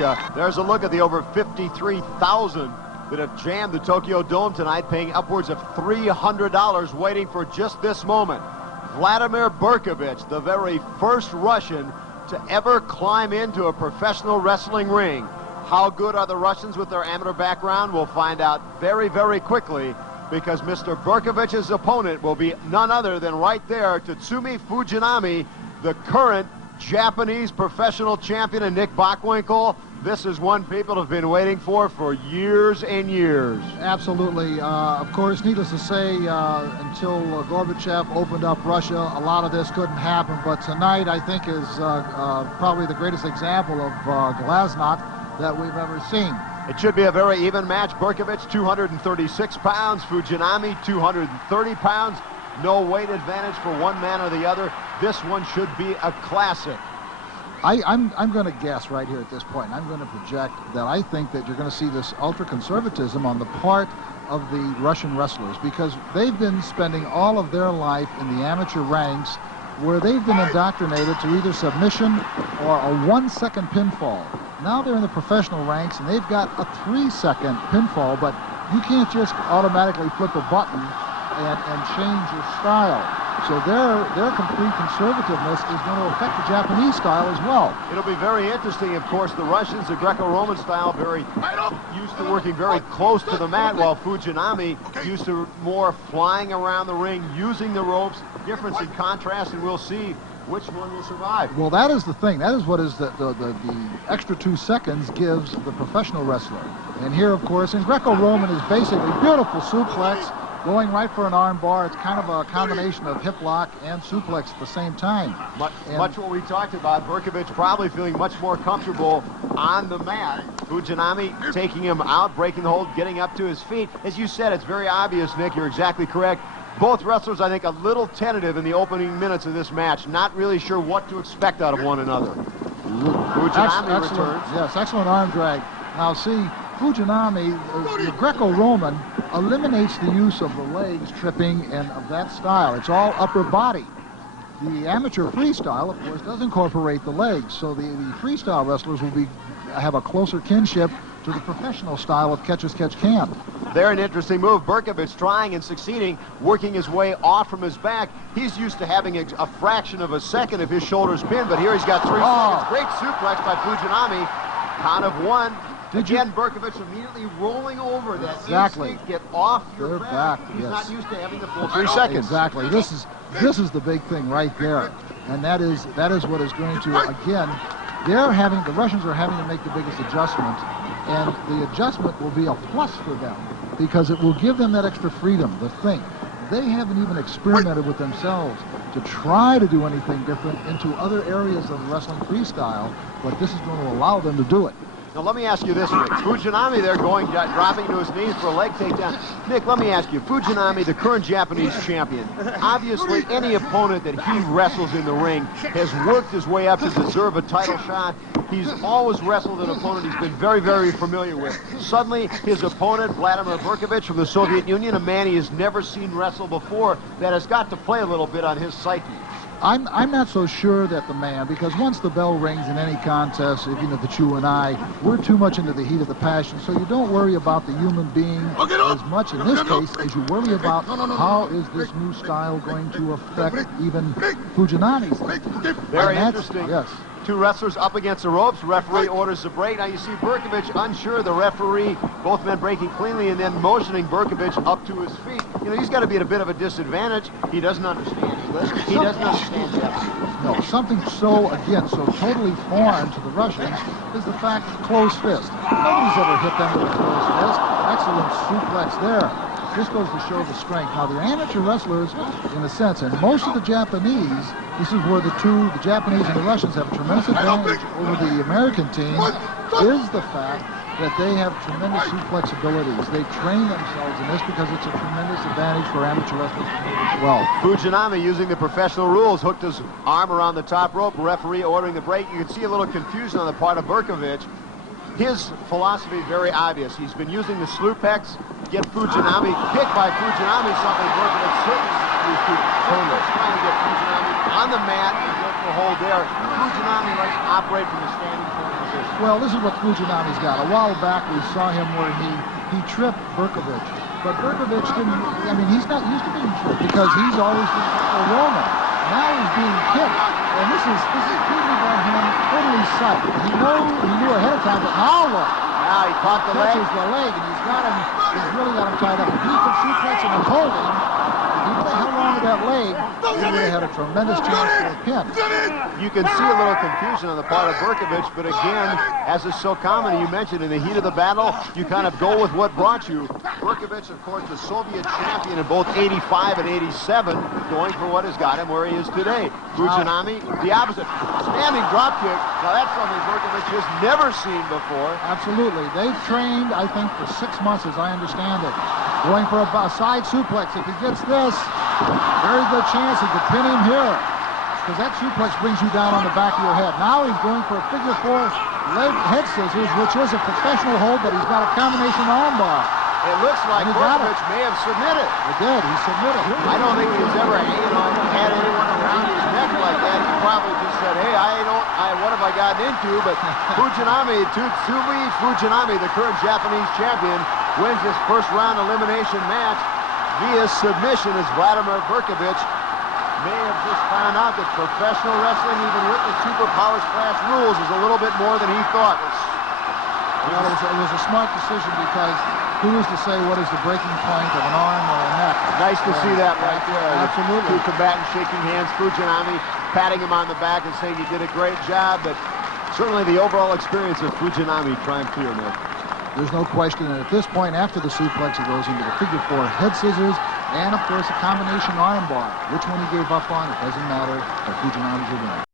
There's a look at the over 53,000 that have jammed the Tokyo Dome tonight, paying upwards of $300 waiting for just this moment. Vladimir Berkovich, the very first Russian to ever climb into a professional wrestling ring. How good are the Russians with their amateur background? We'll find out very, very quickly, because Mr. Berkovich's opponent will be none other than right there, Tatsumi Fujinami, the current Japanese professional champion. And Nick Bockwinkel, this is one people have been waiting for years and years. Absolutely. Of course, needless to say, until Gorbachev opened up Russia, a lot of this couldn't happen. But tonight, I think, is probably the greatest example of Glasnost that we've ever seen. It should be a very even match. Berkovich, 236 pounds. Fujinami, 230 pounds. No weight advantage for one man or the other. This one should be a classic. I'm going to guess right here at this point, I'm going to project that I think that you're going to see this ultra-conservatism on the part of the Russian wrestlers, because they've been spending all of their life in the amateur ranks where they've been indoctrinated to either submission or a 1-second pinfall. Now they're in the professional ranks and they've got a 3-second pinfall, but you can't just automatically flip a button and change your style. So their complete conservativeness is going to affect the Japanese style as well. It'll be very interesting. Of course, the Russians, the Greco-Roman style, very used to working very close to the mat, while Fujinami used to more flying around the ring, using the ropes. Difference in contrast, and we'll see which one will survive. Well, that is the thing. That is what is the extra 2 seconds gives the professional wrestler. And here, of course, in Greco-Roman is basically beautiful suplex, going right for an arm bar. It's kind of a combination of hip lock and suplex at the same time. Much what we talked about. Berkovich probably feeling much more comfortable on the mat. Fujinami taking him out, breaking the hold, getting up to his feet. As you said, it's very obvious, Nick. You're exactly correct. Both wrestlers, I think, a little tentative in the opening minutes of this match. Not really sure what to expect out of one another. Fujinami returns. Yes, excellent arm drag. Now, see, Fujinami, the Greco-Roman, eliminates the use of the legs tripping and of that style. It's all upper body. The amateur freestyle, of course, does incorporate the legs, so the freestyle wrestlers will have a closer kinship to the professional style of catch-as-catch-can. They're an interesting move. Berkovich trying and succeeding, working his way off from his back. He's used to having a fraction of a second if his shoulders pin, but here he's got 3 seconds. Great suplex by Fujinami. Count of 1. Again, Berkovich immediately rolling over that. Exactly. Get off your back. He's yes. not used to having the full 3 seconds. Exactly. This is the big thing right there, and that is what is going to, again, the Russians are having to make the biggest adjustment, and the adjustment will be a plus for them because it will give them that extra freedom to think. They haven't even experimented with themselves to try to do anything different into other areas of the wrestling freestyle, but this is going to allow them to do it. Now, let me ask you this, Nick. Fujinami there dropping to his knees for a leg takedown. Nick, let me ask you, Fujinami, the current Japanese champion, obviously any opponent that he wrestles in the ring has worked his way up to deserve a title shot. He's always wrestled an opponent he's been very, very familiar with. Suddenly, his opponent, Vladimir Berkovich from the Soviet Union, a man he has never seen wrestle before, that has got to play a little bit on his psyche. I'm not so sure that the man, because once the bell rings in any contest, that you and I, we're too much into the heat of the passion, so you don't worry about the human being as much in this case as you worry about how is this new style going to affect even Fujinami's thinking. Very interesting. Yes. 2 wrestlers up against the ropes. Referee orders the break. Now you see Berkovich unsure. The referee, both men breaking cleanly and then motioning Berkovich up to his feet. He's got to be at a bit of a disadvantage. He doesn't understand English. He doesn't understand Japanese. No, something so totally foreign to the Russians is the fact of the closed fist. Nobody's ever hit them with a closed fist. Excellent suplex there. This goes to show the strength. Now, the amateur wrestlers, in a sense, and most of the Japanese, this is where the Japanese and the Russians have a tremendous advantage over the American team, is the fact that they have tremendous suplex abilities. They train themselves in this because it's a tremendous advantage for amateur wrestlers as well. Fujinami, using the professional rules, hooked his arm around the top rope, referee ordering the break. You can see a little confusion on the part of Berkovich. His philosophy very obvious. He's been using the slupex, get Fujinami, kicked by Fujinami, something Berkovich certainly used to. Trying to get Fujinami on the mat and go for a hold there. Fujinami likes to operate from the standing form position. Well, this is what Fujinami's got. A while back we saw him where he tripped Berkovich. But Berkovich didn't, I mean, he's not used to being tripped because he's always been a roller. Now he's being kicked. And this is clearly by him totally psyched. He knew ahead of time, but now look. Now he caught the leg. Touches the leg, and he's really got him tied up. If he could suplex him and hold him, if he would have held on to that leg, he would have had a tremendous chance for a pin. You can see a little confusion on the part of Berkovich, but again, as is so common, you mentioned in the heat of the battle, you kind of go with what brought you. Berkovich, of course, the Soviet champion in both 85 and 87, going for what has got him where he is today. Fujinami, the opposite. Standing drop kick. Now that's something Berkovich has never seen before. Absolutely. They've trained, I think, for 6 months, as I understand it. Going for a side suplex. If he gets this, very good chance he could pin him here. Because that suplex brings you down on the back of your head. Now he's going for a figure 4 leg head scissors, which is a professional hold, but he's got a combination armbar. It looks like Berkovich may have submitted. He did. He submitted. I don't think he's ever had anyone around his neck like that. He probably just said, hey, what have I gotten into? But Fujinami, Tatsumi Fujinami, the current Japanese champion, wins this first round elimination match via submission as Vladimir Berkovich may have just found out that professional wrestling, even with the Super Powers Clash rules, is a little bit more than he thought. Well, it was a smart decision because who is to say what is the breaking point of an arm or a neck? Nice to see that right there. Absolutely. Two combatants shaking hands, Fujinami patting him on the back and saying you did a great job, but certainly the overall experience of Fujinami triumphed here, man. There's no question that at this point, after the suplex, he goes into the figure 4 head scissors and, of course, a combination armbar. Which one he gave up on, it doesn't matter, but Fujinami's a winner.